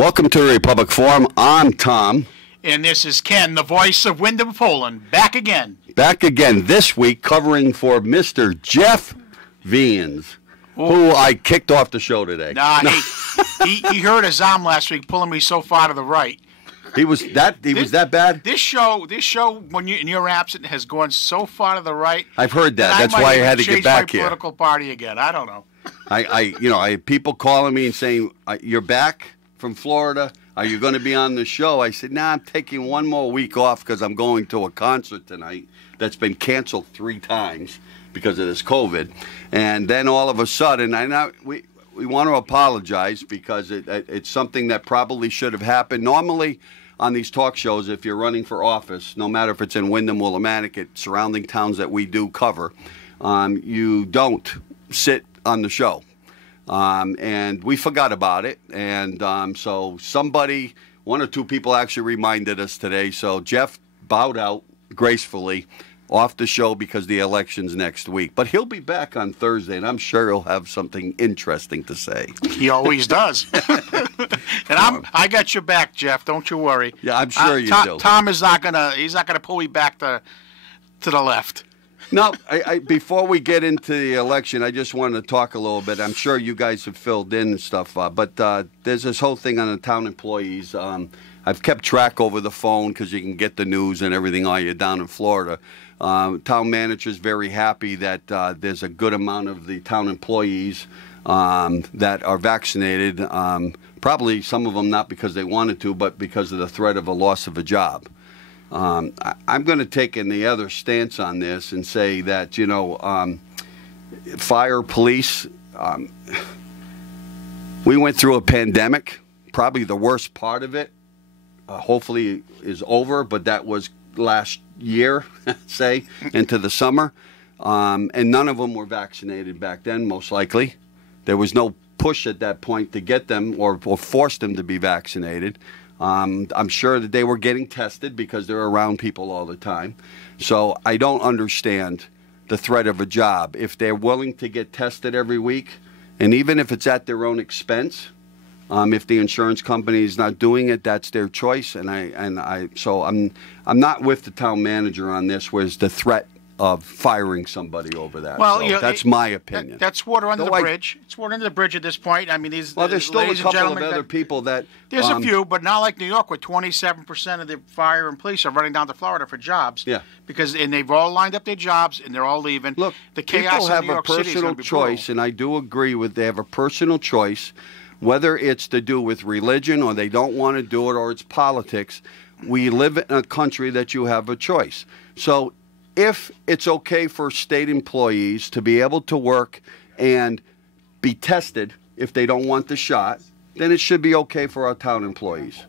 Welcome to the Republic Forum. I'm Tom. And this is Ken, the voice of Wyndham Poland, back again. Back again this week covering for Mr. Jeff Viens, who I kicked off the show today. Nah, he heard a Zom last week pulling me so far to the right. He was that bad? This show, when you're absent, has gone so far to the right. I've heard that. That's why I had to get back here. My political party again. I don't know. I had people calling me and saying, "You're back from Florida. Are you going to be on the show?" I said, "Nah, I'm taking one more week off because I'm going to a concert tonight that's been canceled 3 times because of this COVID." And then all of a sudden, we want to apologize because it's something that probably should have happened. Normally, on these talk shows, if you're running for office, no matter if it's in Wyndham, Willimantic, surrounding towns that we do cover, you don't sit on the show. And we forgot about it. And so somebody, 1 or 2 people actually reminded us today. So Jeff bowed out gracefully off the show because the election's next week. But he'll be back on Thursday, and I'm sure he'll have something interesting to say. He always does. And I got your back, Jeff. Don't you worry. Yeah, I'm sure you do. Tom is not gonna pull me back to the left. No, before we get into the election, I just wanted to talk a little bit. I'm sure you guys have filled in and stuff, but there's this whole thing on the town employees. I've kept track over the phone because you can get the news and everything on you down in Florida. Town manager's very happy that there's a good amount of the town employees that are vaccinated. Probably some of them not because they wanted to, but because of the threat of a loss of a job. I'm going to take in the other stance on this and say that, fire, police, we went through a pandemic. Probably the worst part of it, hopefully, is over, but that was last year, say, into the summer. And none of them were vaccinated back then, most likely. There was no push at that point to get them or force them to be vaccinated. I'm sure that they were getting tested because they're around people all the time. So I don't understand the threat of a job. If they're willing to get tested every week, and even if it's at their own expense, if the insurance company is not doing it, that's their choice. So I'm not with the town manager on this, whereas the threat of firing somebody over that. Well, so that's my opinion. That's water under the bridge. It's water under the bridge at this point. I mean, there's still a couple of other people that... There's a few, but not like New York, where 27% of the fire and police are running down to Florida for jobs. Yeah. And they've all lined up their jobs, and they're all leaving. Look, the chaos people have in New York City is going to be a personal choice, and I do agree with they have a personal choice, whether it's to do with religion or they don't want to do it or it's politics. We live in a country that you have a choice. So if it's okay for state employees to be able to work and be tested if they don't want the shot, then it should be okay for our town employees.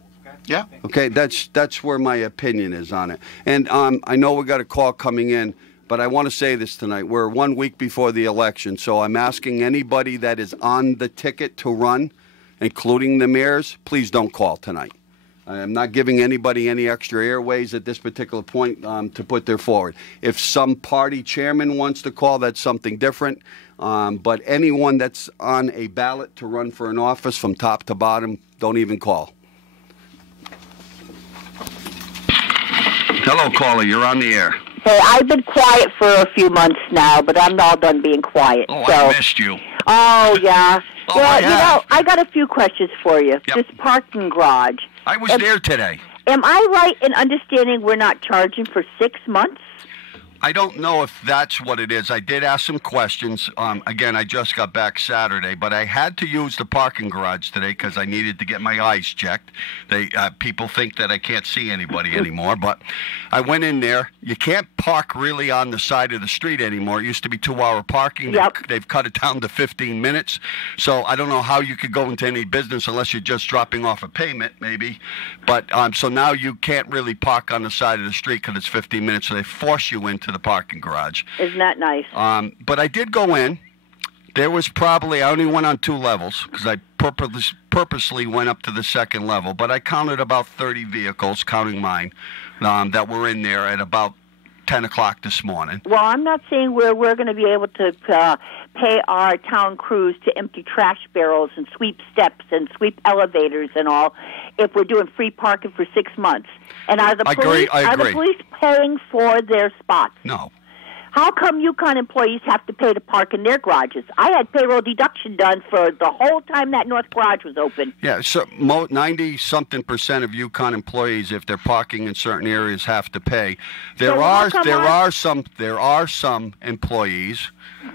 Yeah. Okay, that's where my opinion is on it. And I know we got a call coming in, but I want to say this tonight. We're 1 week before the election, so I'm asking anybody that is on the ticket to run, including the mayors, please don't call tonight. I'm not giving anybody any extra airways at this particular point to put their forward. If some party chairman wants to call, that's something different. But anyone that's on a ballot to run for an office from top to bottom, don't even call. Hello, caller. You're on the air. Hey, I've been quiet for a few months now, but I'm all done being quiet. Oh, so. I missed you. Oh, yeah. Oh, well, I got a few questions for you. Yep. This parking garage. I was there today. Am I right in understanding we're not charging for 6 months? I don't know if that's what it is. I did ask some questions. Again, I just got back Saturday, but I had to use the parking garage today because I needed to get my eyes checked. People think that I can't see anybody anymore, but I went in there. You can't park really on the side of the street anymore. It used to be 2-hour parking. Yep. They've cut it down to 15 minutes. So I don't know how you could go into any business unless you're just dropping off a payment, maybe. But so now you can't really park on the side of the street because it's 15 minutes, so they force you into the parking garage. Isn't that nice? But I did go in. There was probably, I only went on 2 levels because I purposely went up to the 2nd level, but I counted about 30 vehicles, counting mine, that were in there at about 10 o'clock this morning. Well, I'm not saying we're going to be able to pay our town crews to empty trash barrels and sweep steps and sweep elevators and all if we're doing free parking for 6 months? And are the police, are the police paying for their spots? No. How come Yukon employees have to pay to park in their garages? I had payroll deduction done for the whole time that north garage was open. Yeah, so 90-something% of Yukon employees, if they're parking in certain areas, have to pay. There are some employees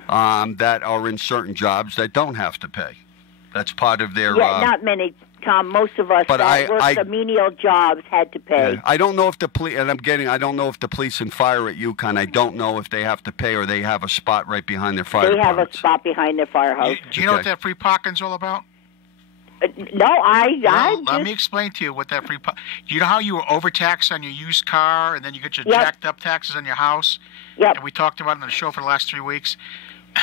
that are in certain jobs that don't have to pay. That's part of their. Yeah, not many. Tom, most of us that work the menial jobs had to pay. Yeah, I don't know if the police, and I don't know if the police and fire at Yukon, I don't know if they have to pay or they have a spot right behind their fire departments. They have a spot behind their firehouse. Do you know what that free parking's all about? No, let me explain to you what that free parking. Do you know how you were overtaxed on your used car and then you get your jacked up taxes on your house? Yep. And we talked about it on the show for the last 3 weeks.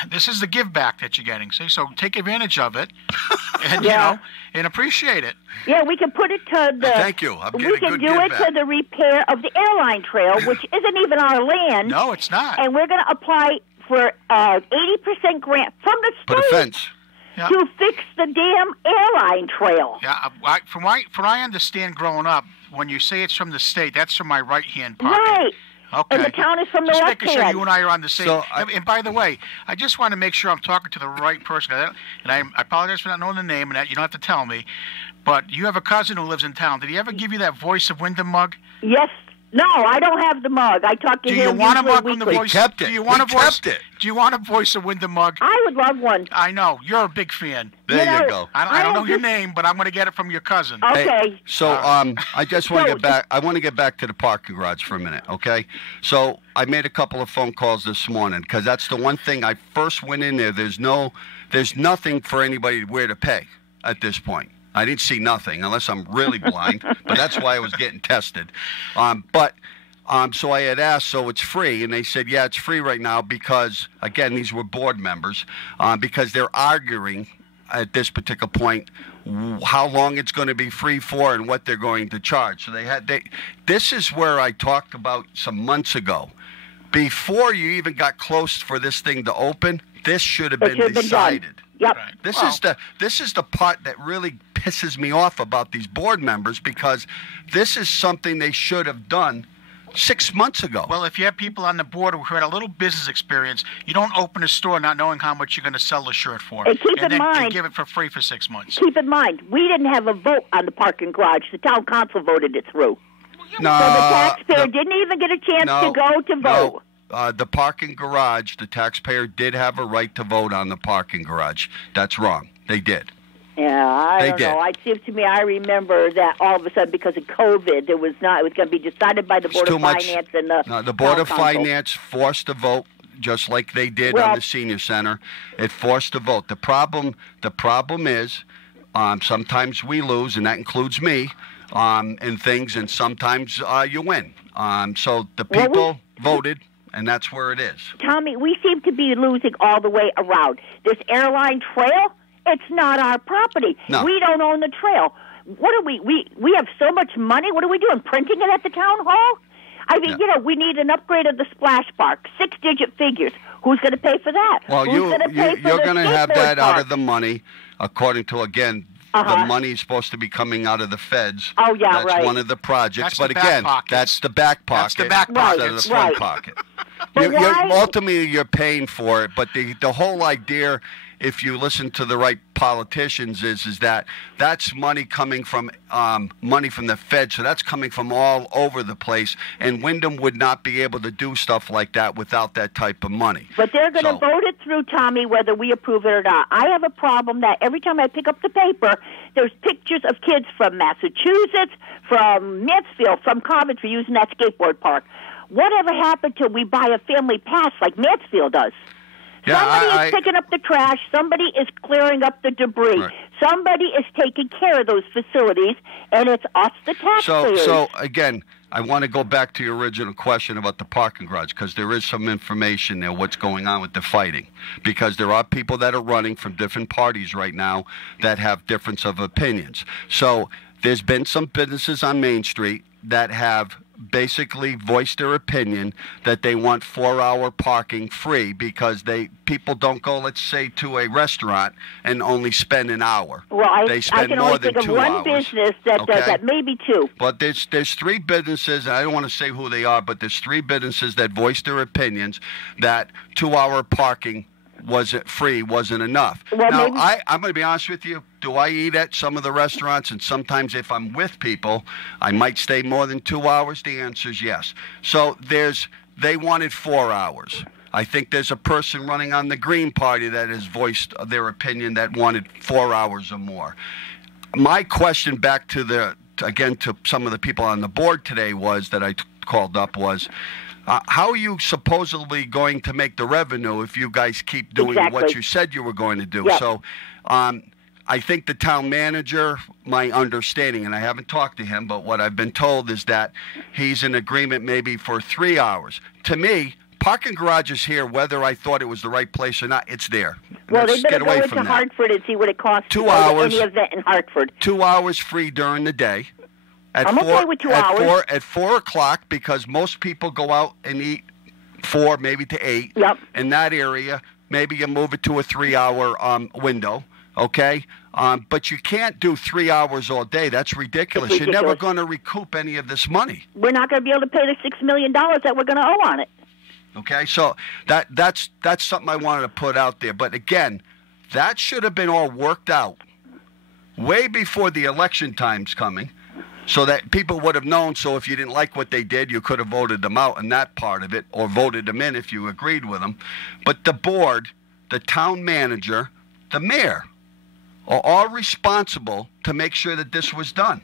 This is the give back that you're getting. See, so take advantage of it, and and appreciate it. Yeah, we can put it to the. Thank you. I'm getting we can good do give it back. to the repair of the airline trail, which isn't even our land. No, it's not. And we're going to apply for 80% grant from the state. Put a fence. Yeah. To fix the damn airline trail. Yeah, from what I understand, growing up, when you say it's from the state, that's from my right-hand pocket. Right. Okay. And the town is from the just left making hand. sure you and I are on the same. So and by the way, I just want to make sure I'm talking to the right person. And I apologize for not knowing the name, and that you don't have to tell me. But you have a cousin who lives in town. Did he ever give you that Voice of Wyndham mug? Yes. No, I don't have the mug. I talk to him. Do you want a mug weekly. from the Voice? We kept it. Do you want We a voice? kept it. Do you want a Voice of Wyndham mug? I would love one. I know you're a big fan. There you go. I don't know your name, but I'm going to get it from your cousin. Okay. Hey, so I just want to get back. I want to get back to the parking garage for a minute, okay? So I made a couple of phone calls this morning because that's the one thing. I first went in there. There's nothing for anybody where to pay at this point. I didn't see nothing unless I'm really blind, but that's why I was getting tested. So I had asked, so it's free, and they said, yeah, it's free right now because, again, these were board members, because they're arguing at this particular point how long it's going to be free for and what they're going to charge. So this is where I talked about some months ago. Before you even got close for this thing to open, this should have been decided. Yep. Right. This is the part that really pisses me off about these board members because this is something they should have done 6 months ago. Well, if you have people on the board who had a little business experience, you don't open a store not knowing how much you're going to sell the shirt for. And keep in then mind, give it for free for 6 months. Keep in mind, we didn't have a vote on the parking garage. The town council voted it through. No, so the taxpayer didn't even get a chance to go to vote. The parking garage, the taxpayer did have a right to vote on the parking garage. That's wrong. They did. Yeah, I don't know. It seems to me, I remember that all of a sudden, because of COVID, it was going to be decided by the Board of Finance and the Board of Finance forced a vote, just like they did on the senior center. It forced a vote. The problem is, sometimes we lose, and that includes me, in things, and sometimes you win. So the people voted. And that's where it is. Tommy, we seem to be losing all the way around. This airline trail, it's not our property. No. We don't own the trail. What are we have so much money. What are we doing, printing it at the town hall? I mean, we need an upgrade of the splash park, 6-digit figures. Who's going to pay for that? Well, you're going to have that out of the money, according to, again, the money is supposed to be coming out of the feds. Oh, yeah, that's right. That's one of the projects. That's but again, that's the back pocket. That's the back pocket. Instead of the front pocket. Ultimately, you're paying for it. But the whole idea, if you listen to the right politicians, is that that's money coming from the Fed. So that's coming from all over the place. And Wyndham would not be able to do stuff like that without that type of money. But they're going to vote it through, Tommy, whether we approve it or not. I have a problem that every time I pick up the paper, there's pictures of kids from Massachusetts, from Mansfield, from Coventry using that skateboard park. Whatever happened till we buy a family pass like Mansfield does? Yeah, somebody is picking up the trash. Somebody is clearing up the debris. Right. Somebody is taking care of those facilities, and it's us, the taxpayers. So again, I want to go back to your original question about the parking garage because there is some information there, what's going on with the fighting. Because there are people that are running from different parties right now that have difference of opinions. So there's been some businesses on Main Street that have basically voiced their opinion that they want 4-hour parking free because people don't go, let's say, to a restaurant and only spend an hour. Well, they I spend can more only than think of 2 one hours. business that Okay? does that, maybe two. But there's 3 businesses, and I don't want to say who they are, but there's 3 businesses that voiced their opinions that 2-hour parking wasn't enough. Well, now, maybe... I'm going to be honest with you. Do I eat at some of the restaurants? And sometimes if I'm with people, I might stay more than 2 hours. The answer is yes. So they wanted 4 hours. I think there's a person running on the Green Party that has voiced their opinion that wanted 4 hours or more. My question back to some of the people on the board today was that I called up was, how are you supposedly going to make the revenue if you guys keep doing what you said you were going to do? Yep. So I think the town manager, my understanding, and I haven't talked to him, but what I've been told is that he's in agreement maybe for 3 hours. To me, parking garages here, whether I thought it was the right place or not, it's there. Well, Let's they better get away go from into that. Hartford and see what it costs 2 to go hours. to any event in Hartford. 2 hours free during the day. I'm okay with 2 hours. At 4 o'clock, because most people go out and eat 4, maybe to 8. Yep. In that area, maybe you move it to a 3-hour window, okay? But you can't do 3 hours all day. That's ridiculous. It's You're ridiculous. never going to recoup any of this money. We're not going to be able to pay the $6 million that we're going to owe on it. Okay, so that's something I wanted to put out there. But again, that should have been all worked out way before the election time's coming, so that people would have known. So if you didn't like what they did, you could have voted them out in that part of it, or voted them in if you agreed with them. But the board, the town manager, the mayor are all responsible to make sure that this was done.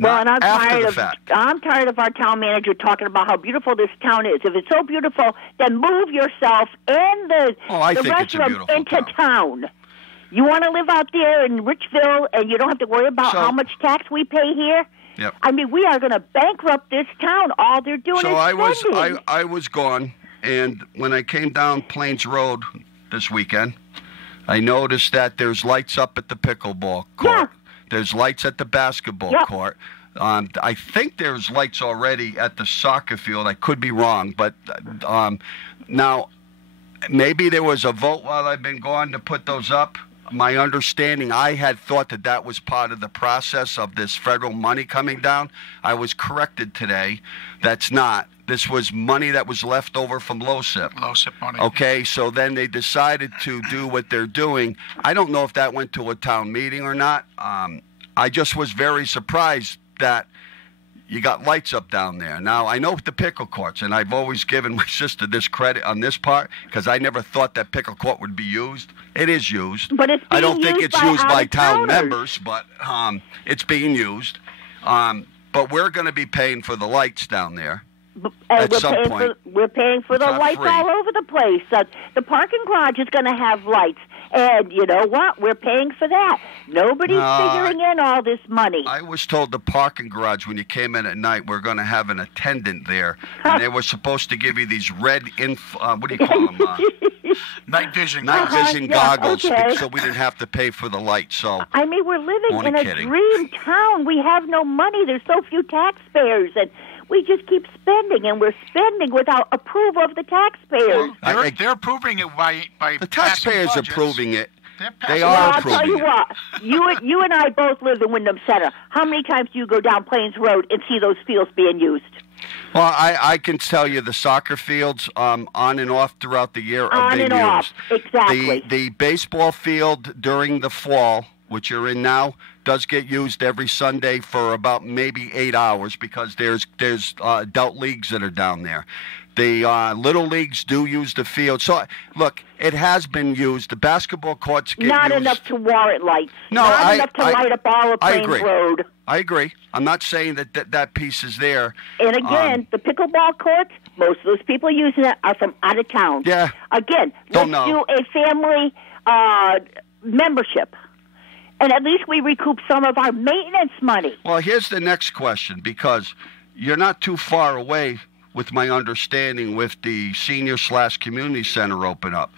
Well, and I'm I'm tired of our town manager talking about how beautiful this town is. If it's so beautiful, then move yourself and the rest of them into town. You want to live out there in Richville, and you don't have to worry about how much tax we pay here? Yep. I mean, we are going to bankrupt this town. All they're doing is spending. I was gone, and when I came down Plains Road this weekend, I noticed that there's lights up at the pickleball court. Yeah. There's lights at the basketball court. I think there's lights already at the soccer field. I could be wrong, but now maybe there was a vote while I've been gone to put those up. My understanding, I had thought that was part of the process of this federal money coming down. I was corrected today. That's not. This was money that was left over from LoSiP. LoSiP money. Okay, so then they decided to do what they're doing. I don't know if that went to a town meeting or not. I just was very surprised that you got lights up down there. Now, I know the pickle courts, and I've always given my sister this credit on this part because I never thought that pickle court would be used. It is used. But it's I don't think it's used by town out-of-towners. members, but it's being used. But we're going to be paying for the lights down there. And At some point. We're paying for It's the not lights free. all over the place. The parking garage is going to have lights. And you know what? We're paying for that. Nobody's figuring in all this money. I was told the parking garage, when you came in at night, we're going to have an attendant there. And they were supposed to give you these red, what do you call them? Night vision. Night vision yeah, goggles, okay. so we didn't have to pay for the lights. So I mean, we're living Only in a kidding. dream town. We have no money. There's so few taxpayers. And we just keep spending, and we're spending without approval of the taxpayers. They're approving it by the taxpayers passing are budgets. approving it. They're They passing are Well, I'll approving tell you it. what. You and I both live in Wyndham Center. How many times do you go down Plains Road and see those fields being used? Well, I can tell you the soccer fields on and off throughout the year are On being and off, used. exactly. The baseball field during the fall, which you're in now, does get used every Sunday for about maybe 8 hours because there's adult leagues that are down there. The little leagues do use the field. So, look, it has been used. The basketball courts get Not used. enough to warrant lights. No, Not enough to light up all of I Plains agree. Road. I agree. I'm not saying that piece is there. And again, the pickleball courts, most of those people using it are from out of town. Yeah. Again, Don't let's know. do a family membership. And at least we recoup some of our maintenance money. Well, here's the next question, because you're not too far away with my understanding with the senior/community center open up.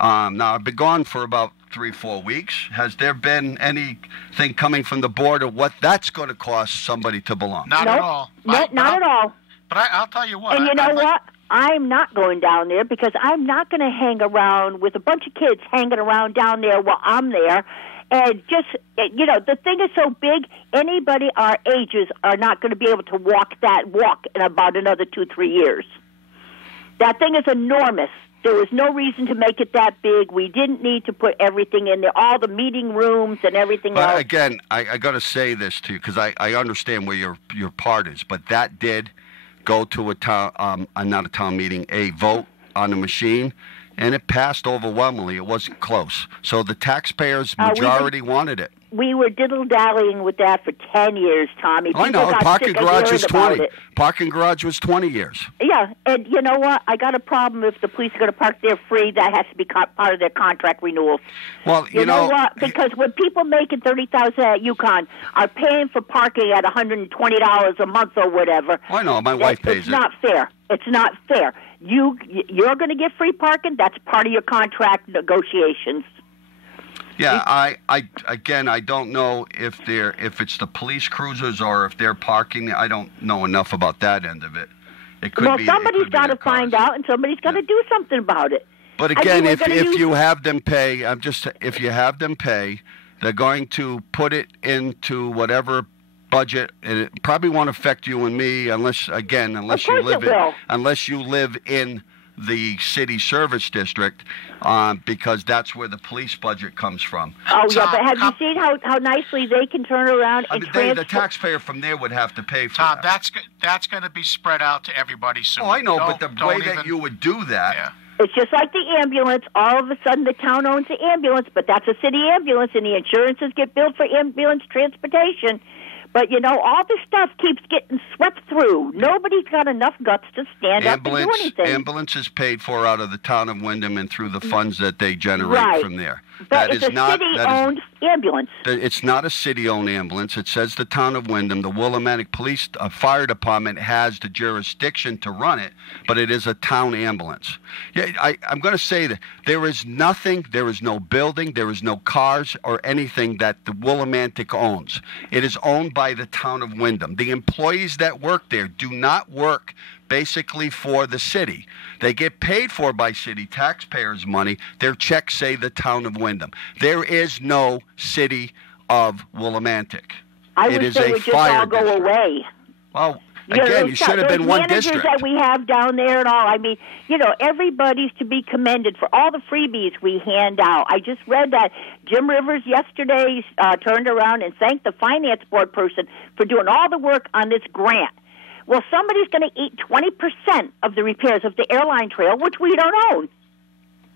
Now, I've been gone for about 3-4 weeks. Has there been anything coming from the board of what that's going to cost somebody to belong? Not Nope. at all. Not at all. But I'll tell you what. And you know what? I'm not going down there because I'm not going to hang around with a bunch of kids hanging around down there while I'm there. And just, the thing is so big, anybody our ages are not going to be able to walk in about another 2-3 years. That thing is enormous. There was no reason to make it that big. We didn't need to put everything in there, all the meeting rooms and everything else. But again, I got to say this to you because I understand where your part is, but that did go to a town, not a town meeting, a vote on the machine, and it passed overwhelmingly. It wasn't close. So the taxpayers' majority wanted it. We were diddle-dallying with that for 10 years, Tommy. I know. Parking garage was 20. Parking garage was 20 years. Yeah, and you know what? I got a problem if the police are going to park there free. That has to be part of their contract renewal. Well, you know what? Because when people making $30,000 at UConn are paying for parking at $120 a month or whatever. I know. My wife pays it. It's not fair. It's not fair. You're going to get free parking. That's part of your contract negotiations. Yeah, I don't know if it's the police cruisers or if they're parking. I don't know enough about that end of it. It could be. Well, somebody's got to find out, and somebody's got to do something about it. But again, if you have them pay, if you have them pay, they're going to put it into whatever budget, and it probably won't affect you and me unless you live in the city service district, because that's where the police budget comes from. Oh, yeah, but have you seen how nicely they can turn around and transfer? The taxpayer from there would have to pay for Tom, that. that's going to be spread out to everybody soon. Oh, I know, but the way that you would do that... Yeah. It's just like the ambulance. All of a sudden, the town owns the ambulance, but that's a city ambulance, and the insurances get billed for ambulance transportation. But, all this stuff keeps getting swept through. Nobody's got enough guts to stand up and do anything. Ambulance is paid for out of the town of Windham and through the funds that they generate from there. But it's a city-owned ambulance. It's not a city-owned ambulance. It says the town of Windham. The Willimantic Police Fire Department has the jurisdiction to run it, but it is a town ambulance. Yeah, I'm going to say that there is nothing, there is no building, there is no cars or anything that the Willimantic owns. It is owned by the town of Windham. The employees that work there do not work basically for the city. They get paid for by city taxpayers' money. Their checks say the town of Windham. There is no city of Willimantic. I wish they would just all go away. Well, again, you should have been one district. That we have down there and all. I mean, everybody's to be commended for all the freebies we hand out. I just read that Jim Rivers yesterday turned around and thanked the finance board person for doing all the work on this grant. Well, somebody's going to eat 20% of the repairs of the airline trail, which we don't own.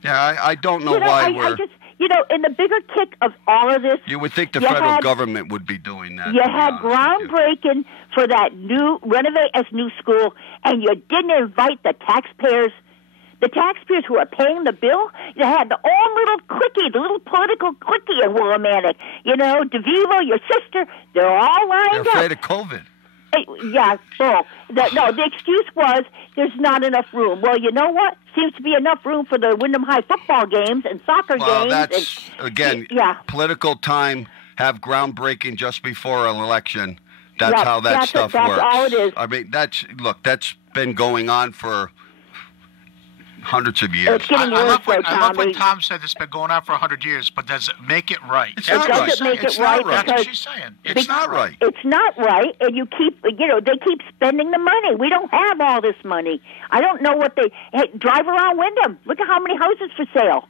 Yeah, I don't know why we're... in the bigger kick of all of this... You would think the federal government would be doing that. You had groundbreaking for that new school, and you didn't invite the taxpayers who are paying the bill. You had the own little clique, the little political clique in Willimantic. DeVivo, your sister, they're all lined up. They're afraid of COVID. Yeah, the excuse was there's not enough room. Well, you know what? Seems to be enough room for the Windham High football games and soccer games. Well, that's, political time, have groundbreaking just before an election. That's how that stuff works. That's all it is. I mean, that's been going on for hundreds of years. It's getting worse, I love what Tom said. It's been going on for 100 years, but does it make it right? It's not right. Doesn't make it right. That's what she's saying. It's not right. It's not right, and they keep spending the money. We don't have all this money. I don't know what drive around Windham. Look at how many houses for sale.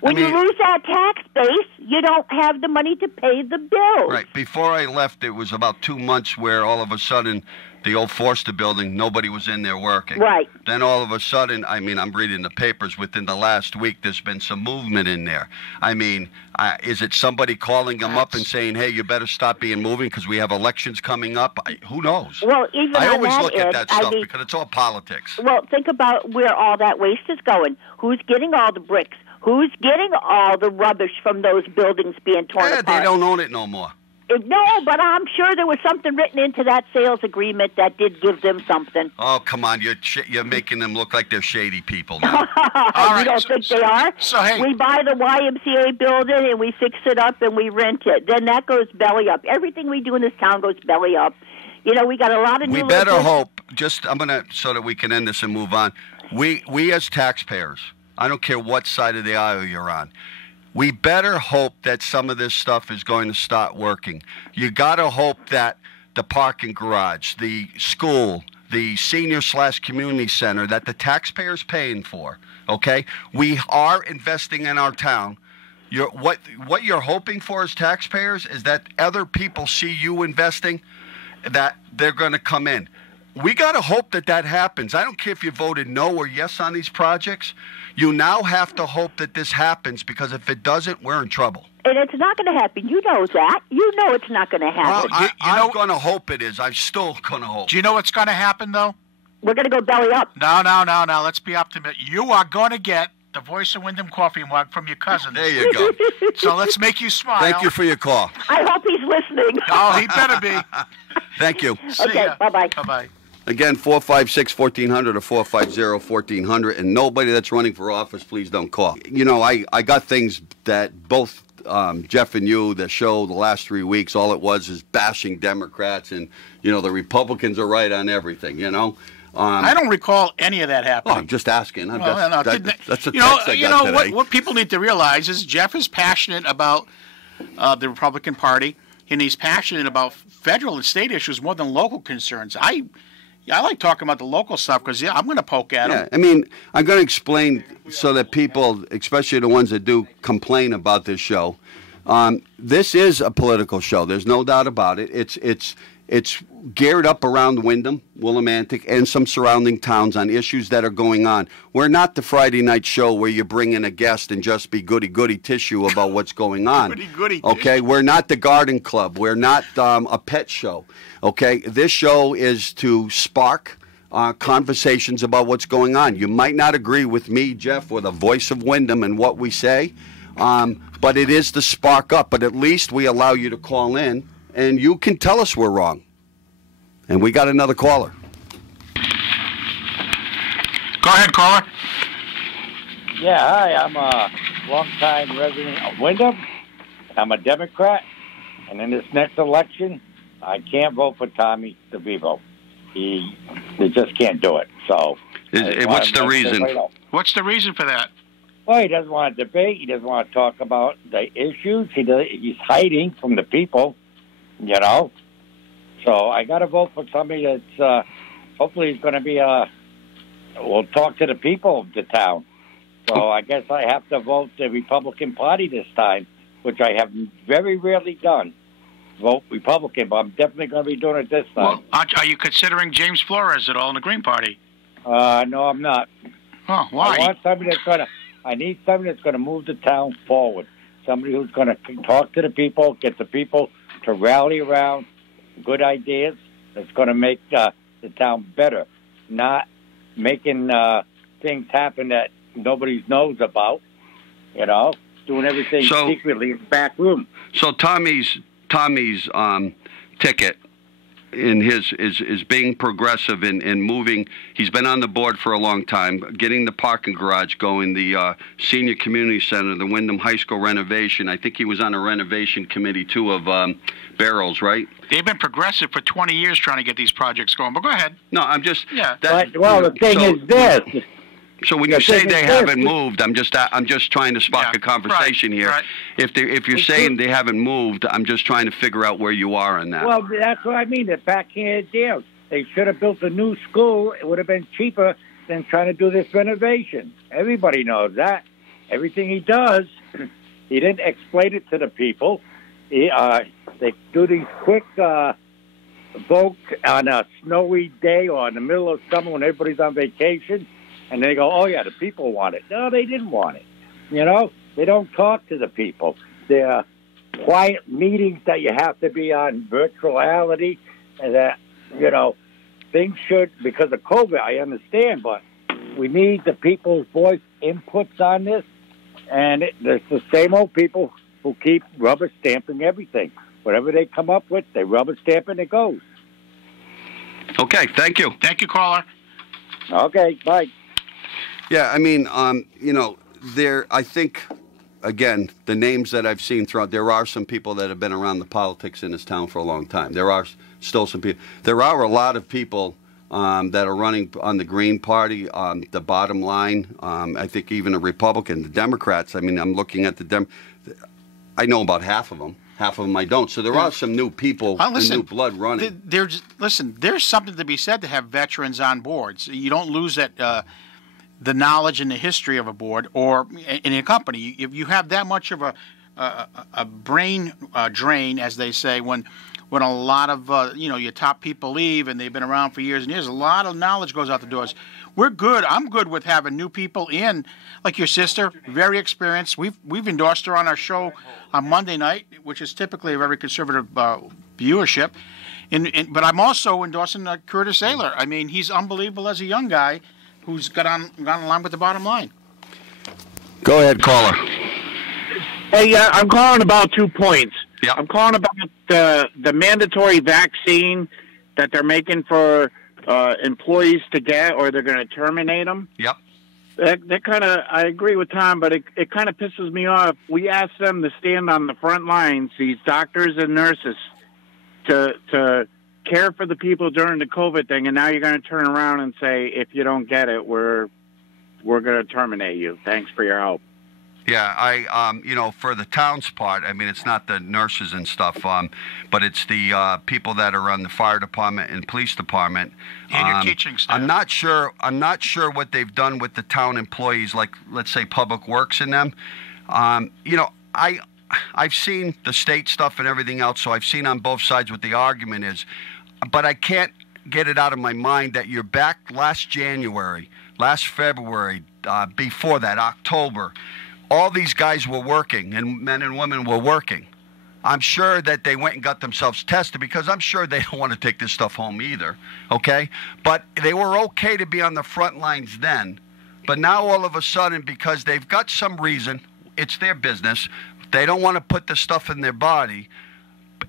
When you lose that tax base, you don't have the money to pay the bills. Right. Before I left, it was about 2 months where all of a sudden the old Forster building, nobody was in there working. Right. Then all of a sudden, I'm reading the papers, within the last week, there's been some movement in there. Is it somebody calling them up and saying, hey, you better stop being moving because we have elections coming up? Who knows? Well, even I always look at that stuff because it's all politics. Well, think about where all that waste is going. Who's getting all the bricks? Who's getting all the rubbish from those buildings being torn apart? They don't own it no more. No, but I'm sure there was something written into that sales agreement that did give them something. Oh, come on. You're making them look like they're shady people now. You don't think they are? So, hey. We buy the YMCA building and we fix it up and we rent it. Then that goes belly up. Everything we do in this town goes belly up. You know, we got a lot of new... We better hope, so that we can end this and move on. We as taxpayers, I don't care what side of the aisle you're on, we better hope that some of this stuff is going to start working. You got to hope that the parking garage, the school, the senior/community center that the taxpayers paying for, okay? We are investing in our town. What you're hoping for as taxpayers is that other people see you investing, that they're going to come in. We got to hope that happens. I don't care if you voted no or yes on these projects. You now have to hope that this happens, because if it doesn't, we're in trouble. And it's not going to happen. You know that. You know it's not going to happen. Well, I'm going to hope it is. I'm still going to hope. Do you know what's going to happen, though? We're going to go belly up. No. Let's be optimistic. You are going to get the Voice of Wyndham coffee mug from your cousin. There you go. So let's make you smile. Thank you for your call. I hope he's listening. Oh, he better be. Thank you. Okay, bye-bye. Bye-bye. Again, 456-1400 or 450-1400. And nobody that's running for office, please don't call. You know, I got things that both Jeff and you, the show, the last 3 weeks, all it was is bashing Democrats. And, you know, the Republicans are right on everything, you know. I don't recall any of that happening. Oh, I'm just asking. That's a text I you got know today. what people need to realize is Jeff is passionate about the Republican Party, and he's passionate about federal and state issues more than local concerns. I like talking about the local stuff because, I'm going to poke at him. Yeah, I mean, I'm going to explain so that people, especially the ones that do complain about this show, this is a political show. There's no doubt about it. It's geared up around Wyndham, Willimantic, and some surrounding towns on issues that are going on. We're not the Friday night show where you bring in a guest and just be goody-goody tissue about what's going on. Goody-goody okay, tissue. We're not the garden club. We're not a pet show. Okay, this show is to spark conversations about what's going on. You might not agree with me, Jeff, or the Voice of Wyndham and what we say, but it is to spark up. But at least we allow you to call in, and you can tell us we're wrong. And we got another caller. Go ahead, caller. Yeah, hi. I'm a longtime resident of Wyndham. I'm a Democrat. And in this next election, I can't vote for Tommy DeVivo. They just can't do it. So, what's the reason? What's the reason for that? Well, he doesn't want to debate. He doesn't want to talk about the issues. He's hiding from the people, you know. So I got to vote for somebody that's hopefully he's going to be will talk to the people of the town. So I guess I have to vote the Republican Party this time, which I have very rarely done. Vote Republican, but I'm definitely going to be doing it this time. Well, are you considering James Flores at all in the Green Party? No, I'm not. Oh, why? I need somebody that's going to move the town forward. Somebody who's going to talk to the people, get the people to rally around good ideas that's going to make the town better, not making things happen that nobody knows about, you know, doing everything secretly in the back room. So Tommy's ticket in his is being progressive in moving. He's been on the board for a long time, getting the parking garage going, the senior community center, the Wyndham High School renovation. I think he was on a renovation committee too of Barrels, right? They've been progressive for 20 years trying to get these projects going. But go ahead. No, I'm just the thing is this. So when you say they haven't moved, I'm just trying to spark a conversation here. Right. If you're saying they haven't moved, I'm just trying to figure out where you are on that. Well, that's what I mean. The backhand deal. They should have built a new school. It would have been cheaper than trying to do this renovation. Everybody knows that. Everything he does, he didn't explain it to the people. They do these quick votes on a snowy day or in the middle of summer when everybody's on vacation. And they go, oh, yeah, the people want it. No, they didn't want it. You know, they don't talk to the people. They're quiet meetings that you have to be on virtuality. And that, you know, things should, because of COVID, I understand, but we need the people's voice inputs on this. And there's the same old people who keep rubber stamping everything. Whatever they come up with, they rubber stamp and it goes. Okay, thank you. Thank you, caller. Okay, bye. Yeah, I mean, I think, again, the names that I've seen throughout, there are some people that have been around the politics in this town for a long time. There are still some people. There are a lot of people that are running on the Green Party, on the bottom line. I think even a Republican, the Democrats. I mean, I'm looking at I know about half of them. Half of them I don't. So there are some new people, new blood running. There's something to be said to have veterans on boards. You don't lose that the knowledge and the history of a board or in a company. If you have that much of a brain drain, as they say, when a lot of your top people leave and they've been around for years and years, a lot of knowledge goes out the doors. We're good. I'm good with having new people in, like your sister, very experienced. We've endorsed her on our show on Monday night, which is typically a very conservative viewership. But I'm also endorsing Curtis Ayler. I mean, he's unbelievable as a young guy who's gone along with the bottom line. Go ahead, caller. Hey, I'm calling about 2 points. Yeah. I'm calling about the mandatory vaccine that they're making for employees to get, or they're going to terminate them. Yep. That kind of, I agree with Tom, but it kind of pisses me off. We asked them to stand on the front lines, these doctors and nurses, to care for the people during the COVID thing, and now you're going to turn around and say, if you don't get it, we're going to terminate you. Thanks for your help. Yeah, for the town's part, I mean, it's not the nurses and stuff, but it's the people that are on the fire department and police department. And your teaching staff. I'm not sure what they've done with the town employees, like, let's say, Public Works and them. I've seen the state stuff and everything else, so I've seen on both sides what the argument is. But I can't get it out of my mind that you're back last January, last February, before that, October. All these guys were working, and men and women were working. I'm sure that they went and got themselves tested because I'm sure they don't want to take this stuff home either, okay? But they were okay to be on the front lines then. But now all of a sudden, because they've got some reason, it's their business, they don't want to put the stuff in their body,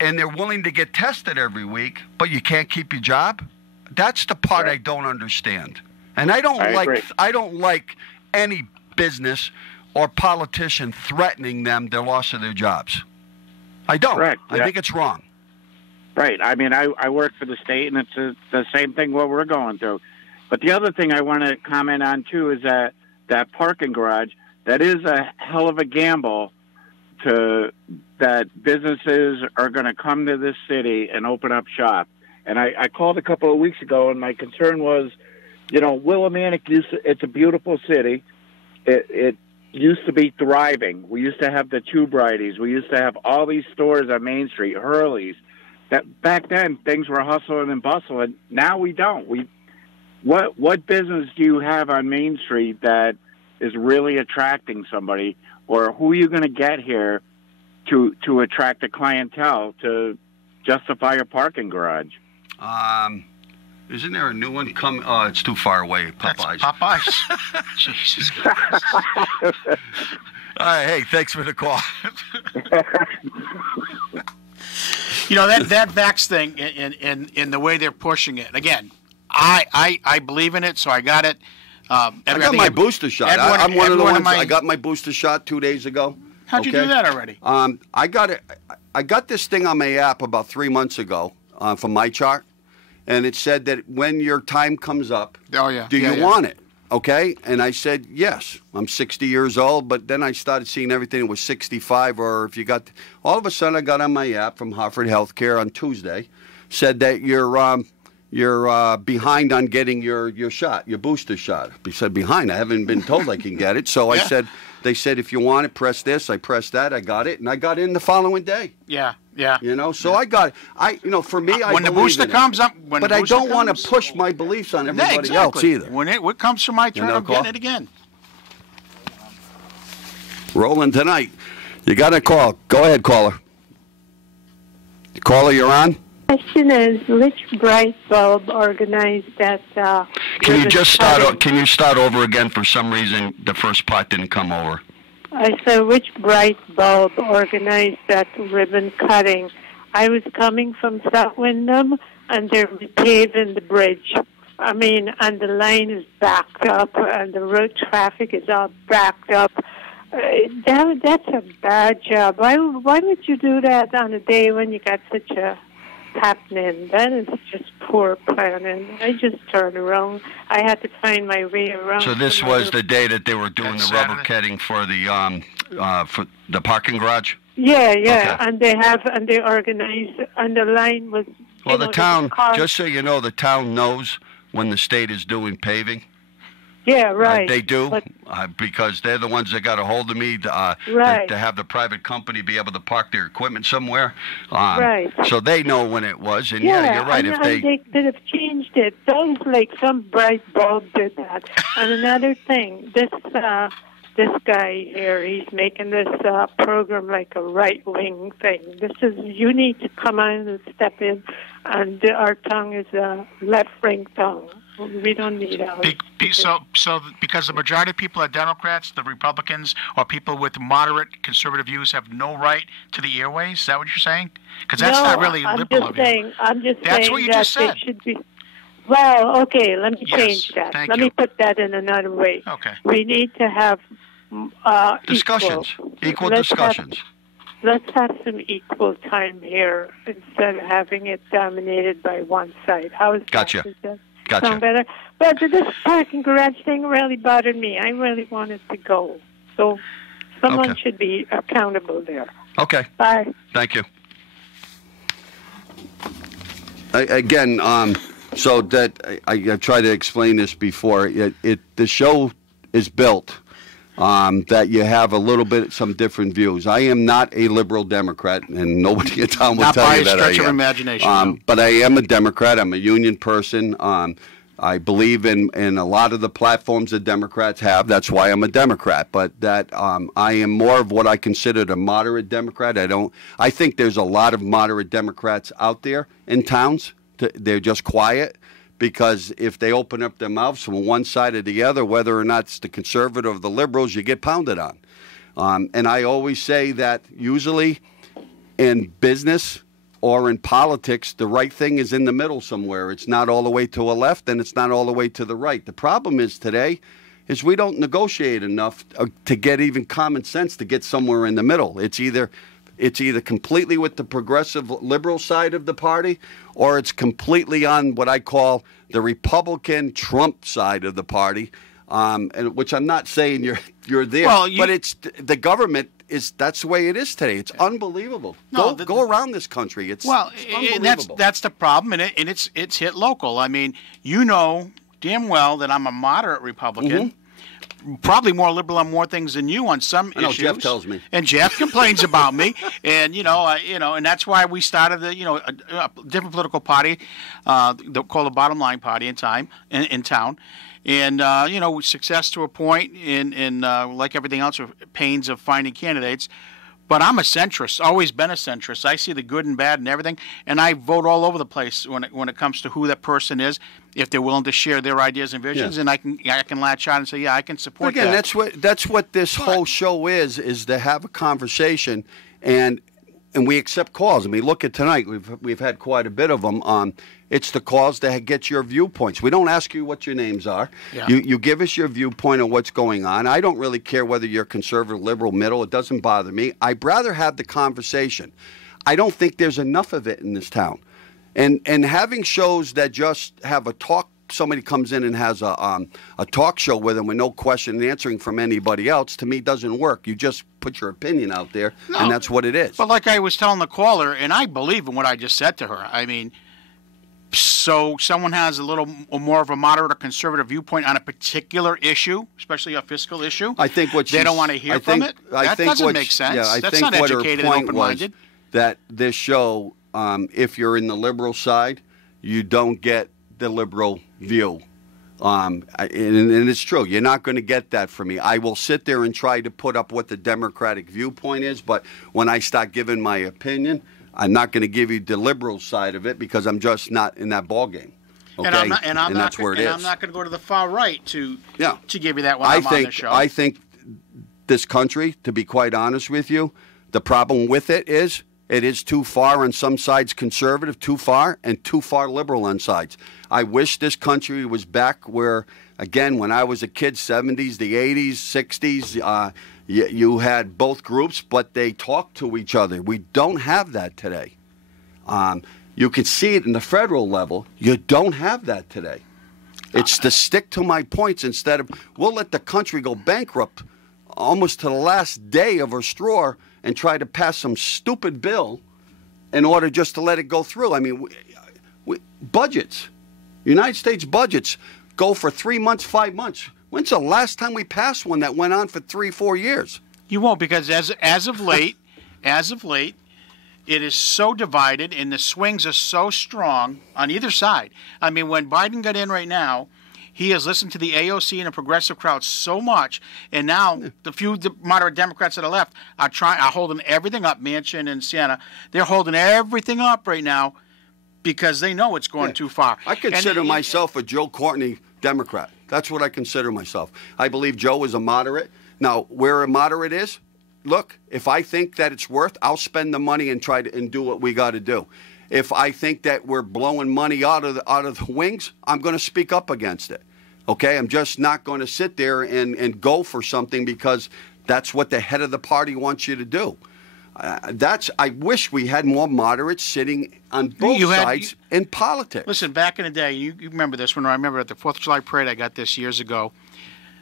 and they're willing to get tested every week, but you can't keep your job? That's the part I don't understand. And I don't like any business or politician threatening them their loss of their jobs. I don't. Correct. I think it's wrong. Right. I mean, I work for the state, and it's the same thing what we're going through. But the other thing I want to comment on, too, is that parking garage, that is a hell of a gamble that businesses are going to come to this city and open up shop. And I called a couple of weeks ago, and my concern was, Willimantic, it's a beautiful city. It used to be thriving. We used to have the Tube Righties. We used to have all these stores on Main Street, Hurley's. That back then things were hustling and bustling. Now we don't. What business do you have on Main Street that is really attracting somebody, or who are you going to get here to attract a clientele to justify a parking garage? Isn't there a new one coming? Oh, it's too far away. Popeyes. That's Popeyes. Jesus Christ. All right, hey, thanks for the call. That vax thing in the way they're pushing it. Again, I believe in it, so I got it. I got my booster shot. I'm one of the ones. I got my booster shot 2 days ago. How'd you do that already? I got it. I got this thing on my app about 3 months ago from MyChart, and it said that when your time comes up, do you want it? Okay, and I said yes. I'm 60 years old, but then I started seeing everything. It was 65, or if you got. All of a sudden, I got on my app from Hartford Healthcare on Tuesday, said that you're behind on getting your shot, your booster shot. I said behind. I haven't been told I can get it, so I said. They said if you want it, press this. I pressed that. I got it, and I got in the following day. Yeah. So I got it. For me, when the booster comes up, but I don't want to push my beliefs on everybody else either. When it comes to my turn, I'm getting it again. Rolling tonight. You got a call. Go ahead, caller. Caller, you're on. Question is, which bright bulb organized that? Can you just start? Can you start over again? For some reason, the first part didn't come over. I said, which bright bulb organized that ribbon cutting I was coming from South Wyndham, and they're repaving the bridge. I mean, and the line is backed up, and the road traffic is all backed up. That's a bad job. Why would you do that on a day when you got such a happening? That is just poor planning. I just turned around. I had to find my way around. So this was the day that they were doing the rubber kitting for the parking garage? Yeah, Okay. and they organized, and the line was. Well, the town, just so you know, the town knows when the state is doing paving. Yeah, right. They do, But, because they're the ones that got a hold of me Right. to have the private company be able to park their equipment somewhere. Right. So they know when it was, and yeah, you're right. And, If they could have changed it. Sounds like some bright bulb did that. And another thing, this guy here, he's making this program like a right-wing thing. You need to come on and step in, and our tongue is a left-wing tongue. We don't need ours. So because the majority of people are Democrats, the Republicans or people with moderate conservative views have no right to the airways? Is that what you're saying? Because that's not really liberal of you. I'm just That's saying what you that just said. they should be. Well, okay, let me Yes, change that. thank Let you. me put that in another way. Okay. We need to have discussions, equal Let's discussions. Let's have some equal time here instead of having it dominated by one side. How is Gotcha. that? Does that Gotcha. sound better? But this parking garage thing really bothered me. I really wanted to go. So someone Okay. should be accountable there. Okay. Bye. Thank you. Again, so that I tried to explain this before. The show is built that you have a little bit some different views. I am not a liberal Democrat, and nobody in town will Not tell by you a that stretch I of am. imagination, no. But I am a Democrat. I'm a union person. I believe in a lot of the platforms that Democrats have. That's why I'm a Democrat. But that I am more of what I consider a moderate Democrat. I think there's a lot of moderate Democrats out there in towns. They're just quiet because if they open up their mouths from one side or the other, whether or not it's the conservative or the liberals, you get pounded on. And I always say that usually in business or in politics, the right thing is in the middle somewhere. It's not all the way to a left, and it's not all the way to the right. The problem is today is we don't negotiate enough to get even common sense to get somewhere in the middle. It's either completely with the progressive liberal side of the party, or it's completely on what I call the Republican Trump side of the party, and which I'm not saying you're there, but it's the government. That's the way it is today. It's unbelievable. Go around this country. It's unbelievable. That's the problem, and it's hit local. I mean, you know damn well that I'm a moderate Republican, probably more liberal on more things than you on some issues. I know, Jeff tells me, and Jeff complains about me, and and that's why we started a different political party, called the Bottom Line Party in town. And, success to a point in like everything else, pains of finding candidates. But I'm a centrist, always been a centrist. I see the good and bad and everything, and I vote all over the place when it comes to who that person is, if they're willing to share their ideas and visions, and I can latch on and say, yeah, I can support that. Again, that's what this whole show is to have a conversation, and we accept calls. I mean, look at tonight. We've had quite a bit of them. It's the calls that get your viewpoints. We don't ask you what your names are. Yeah. You give us your viewpoint on what's going on. I don't really care whether you're conservative, liberal, middle. It doesn't bother me. I'd rather have the conversation. I don't think there's enough of it in this town. And having shows that just have a talk, somebody comes in and has a talk show with them with no question and answering from anybody else, to me doesn't work. You just put your opinion out there, and that's what it is. But like I was telling the caller, and I believe in what I just said to her. I mean, so someone has a little more of a moderate or conservative viewpoint on a particular issue, especially a fiscal issue. I think what they don't want to hear from it. That doesn't make sense. Yeah, That's not educated and open-minded. That this show, if you're in the liberal side, you don't get the liberal view. And it's true. You're not going to get that from me. I will sit there and try to put up what the Democratic viewpoint is, but when I start giving my opinion, I'm not going to give you the liberal side of it because I'm just not in that ballgame. Okay? And that's where it is. I'm not going to go to the far right to give you that when I'm on the show. I think this country, to be quite honest with you, the problem with it is It is too far on some sides conservative, too far, and too far liberal on sides. I wish this country was back where, again, when I was a kid, 70s, the 80s, 60s, you had both groups, but they talked to each other. We don't have that today. You can see it in the federal level. You don't have that today. It's to stick to my points instead of, we'll let the country go bankrupt almost to the last day of our straw and try to pass some stupid bill in order just to let it go through. I mean, budgets, United States budgets go for 3 months, 5 months. When's the last time we passed one that went on for 3-4 years? You won't, because as of late, it is so divided and the swings are so strong on either side. I mean, when Biden got in right now, he has listened to the AOC and the progressive crowd so much, and now the few moderate Democrats that are left are holding everything up. Manchin and Sienna, they're holding everything up right now because they know it's going too far. I consider myself a Joe Courtney Democrat. That's what I consider myself. I believe Joe is a moderate. Now, where a moderate is, look, if I think that it's worth, I'll spend the money and try to do what we got to do. If I think that we're blowing money out of the wings, I'm going to speak up against it. Okay, I'm just not going to sit there and go for something because that's what the head of the party wants you to do. I wish we had more moderates sitting on both sides in politics. Listen, back in the day, you remember this one. I remember at the 4th of July parade, I got this years ago.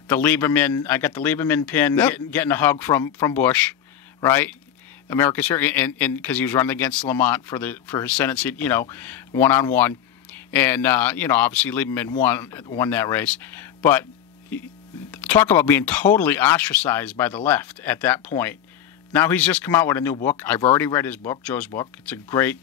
I got the Lieberman pin, getting a hug from Bush, right? America's here, and because he was running against Lamont for his Senate seat, 1-on-1, and obviously Lieberman won that race, but talk about being totally ostracized by the left at that point. Now he's just come out with a new book. I've already read his book, Joe's book. It's a great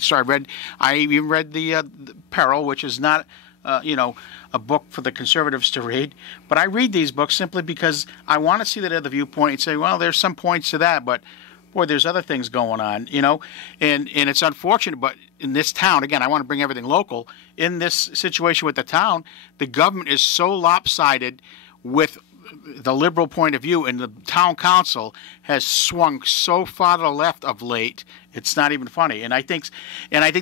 story. I even read the Peril, which is not a book for the conservatives to read. But I read these books simply because I want to see that other viewpoint and say, well, there's some points to that, but boy, there's other things going on, and it's unfortunate. But in this town, again, I want to bring everything local. In this situation with the town, the government is so lopsided with the liberal point of view, and the town council has swung so far to the left of late, it's not even funny. And I think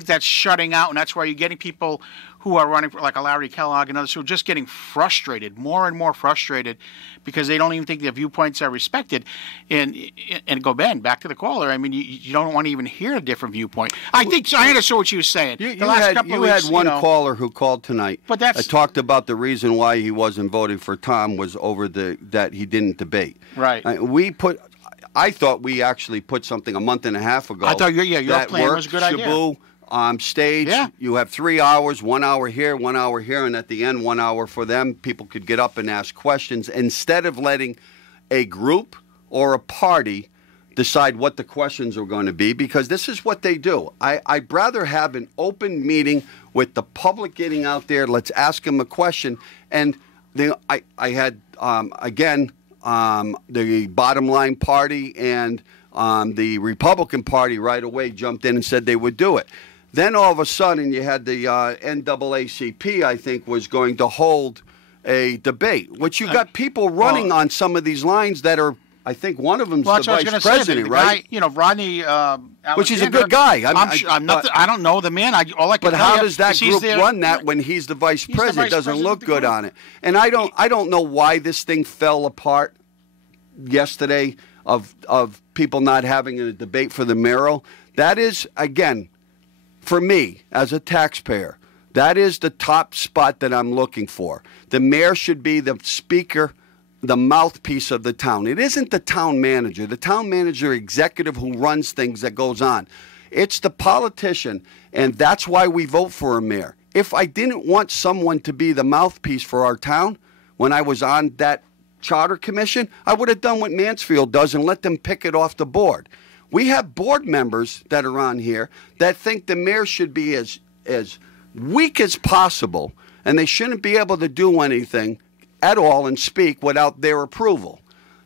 that's shutting out, and that's why you're getting people who are running for, like a Larry Kellogg and others, who are just getting frustrated, more and more frustrated, because they don't even think their viewpoints are respected. And go, Ben, back to the caller. I mean, you don't want to even hear a different viewpoint. I understood what you were saying. You had one caller who called tonight. But talked about the reason why he wasn't voting for Tom was over that he didn't debate. Right. I thought we actually put something a month and a half ago. I thought your plan was a good idea. Shabu, stage, you have 3 hours, 1 hour here, 1 hour here, and at the end, 1 hour for them. People could get up and ask questions instead of letting a group or a party decide what the questions are going to be, because this is what they do. I'd rather have an open meeting with the public getting out there. Let's ask them a question. And I had, again, the Bottom Line Party and the Republican Party right away jumped in and said they would do it. Then all of a sudden you had the NAACP, I think, was going to hold a debate, which you got people running on some of these lines that are, I think one of them's the vice president, right? Guy, Rodney Alexander, which is a good guy. I don't know the man. But how does that group run that when he's the vice president? It doesn't look good on it. And I don't know why this thing fell apart yesterday of people not having a debate for the mayoral. That is, again, for me as a taxpayer, that is the top spot that I'm looking for. The mayor should be the speaker, the mouthpiece of the town. It isn't the town manager. The town manager executive who runs things that goes on. It's the politician, and that's why we vote for a mayor. If I didn't want someone to be the mouthpiece for our town when I was on that charter commission, I would have done what Mansfield does and let them pick it off the board. We have board members that are on here that think the mayor should be as weak as possible, and they shouldn't be able to do anything at all and speak without their approval.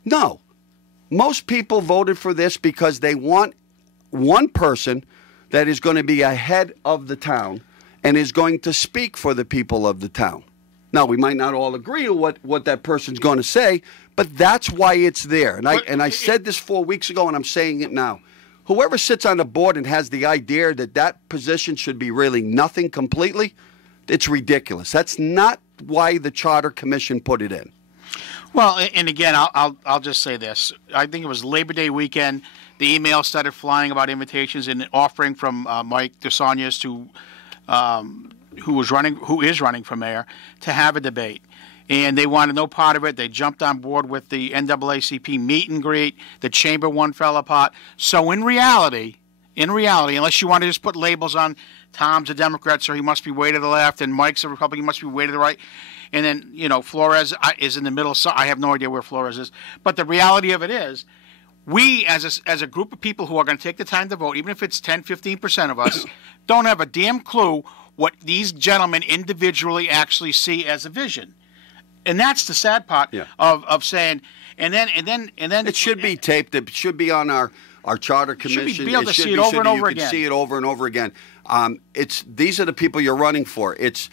No. Most people voted for this because they want one person that is going to be ahead of the town and is going to speak for the people of the town. Now, we might not all agree with what that person's going to say, but that's why it's there. And I said this 4 weeks ago, and I'm saying it now. whoever sits on the board and has the idea that that position should be really nothing completely, it's ridiculous. That's not why the Charter Commission put it in. Well, and again, I'll just say this. I think it was Labor Day weekend. The email started flying about invitations and offering from Mike DeSantis to who is running for mayor to have a debate. And they wanted no part of it. They jumped on board with the NAACP meet and greet. The chamber one fell apart. So in reality, unless you want to just put labels on Tom's a Democrat, so he must be way to the left, and Mike's a Republican, he must be way to the right. And then, Flores is in the middle. So I have no idea where Flores is. But the reality of it is, we as a group of people who are going to take the time to vote, even if it's 10, 15% of us, don't have a damn clue what these gentlemen individually actually see as a vision. And that's the sad part of saying, and then it should be taped. It should be on our Charter Commission. Should be able to see it over and over again. You can see it over and over again. These are the people you're running for. It's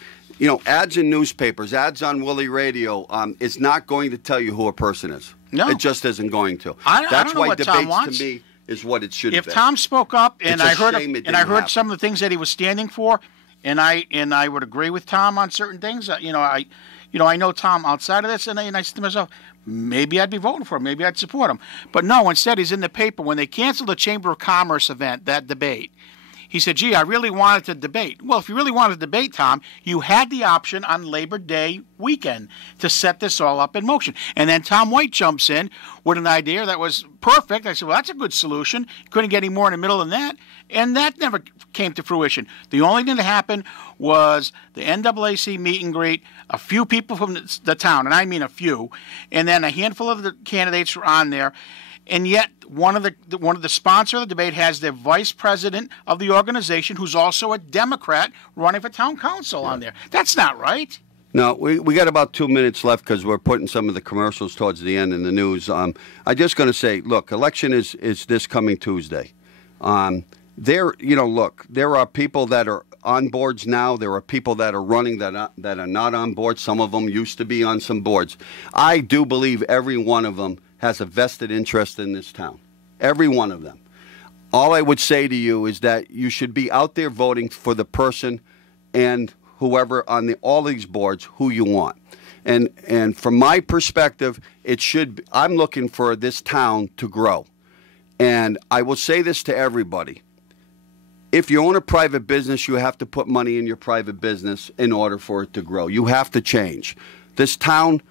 ads in newspapers, ads on Willie Radio. It's not going to tell you who a person is. No, it just isn't going to. That's I don't know why what debates Tom wants. to me is what it should be. If Tom spoke up, and I heard some of the things that he was standing for, and I would agree with Tom on certain things. I know Tom outside of this, and I said to myself, maybe I'd be voting for him. Maybe I'd support him. But no, instead he's in the paper. When they canceled the Chamber of Commerce event, that debate, he said, gee, I really wanted to debate. Well, if you really wanted to debate, Tom, you had the option on Labor Day weekend to set this all up in motion. And then Tom White jumps in with an idea that was perfect. I said, well, that's a good solution. Couldn't get any more in the middle than that. And that never came to fruition. The only thing that happened was the NAACP meet and greet, a few people from the town, and I mean a few, and then a handful of the candidates were on there. And yet, one of the sponsor of the debate has the vice president of the organization, who's also a Democrat, running for town council on there. That's not right. No, we got about 2 minutes left because we're putting some of the commercials towards the end in the news. I'm just going to say, look, election is this coming Tuesday. There are people that are on boards now. There are people that are running that are not on board. Some of them used to be on some boards. I do believe every one of them has a vested interest in this town. Every one of them. All I would say to you is that you should be out there voting for the person and whoever on all these boards who you want. And from my perspective, I'm looking for this town to grow. And I will say this to everybody. If you own a private business, you have to put money in your private business in order for it to grow. You have to change. This town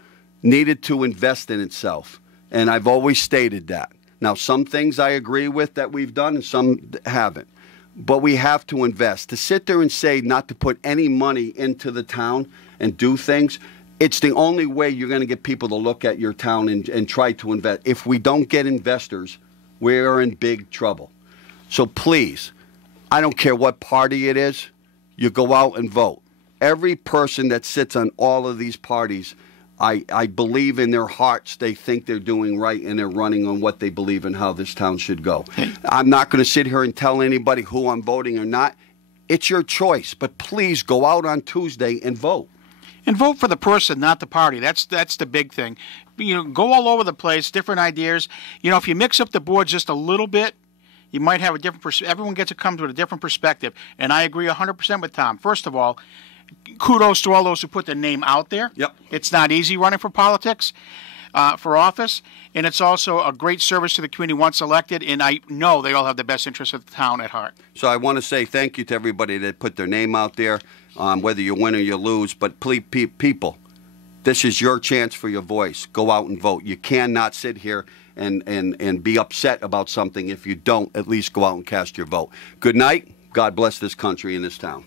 needed to invest in itself, and I've always stated that. Now, some things I agree with that we've done and some haven't, but we have to invest. To sit there and say not to put any money into the town and do things, it's the only way you're going to get people to look at your town and try to invest. If we don't get investors, we're in big trouble. So please, I don't care what party it is, you go out and vote. Every person that sits on all of these parties, I believe in their hearts they think they're doing right and they're running on what they believe in how this town should go. I'm not going to sit here and tell anybody who I'm voting or not. It's your choice, but please go out on Tuesday and vote. And vote for the person, not the party. That's the big thing. Go all over the place, different ideas. If you mix up the board just a little bit, you might have a different everyone gets to come to a different perspective. And I agree 100% with Tom. First of all, kudos to all those who put their name out there. Yep. It's not easy running for politics, for office. And it's also a great service to the community once elected. And I know they all have the best interests of the town at heart. So I want to say thank you to everybody that put their name out there, whether you win or you lose. But please, people, this is your chance for your voice. Go out and vote. You cannot sit here and be upset about something if you don't at least go out and cast your vote. Good night. God bless this country and this town.